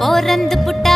பிறந்து புட்ட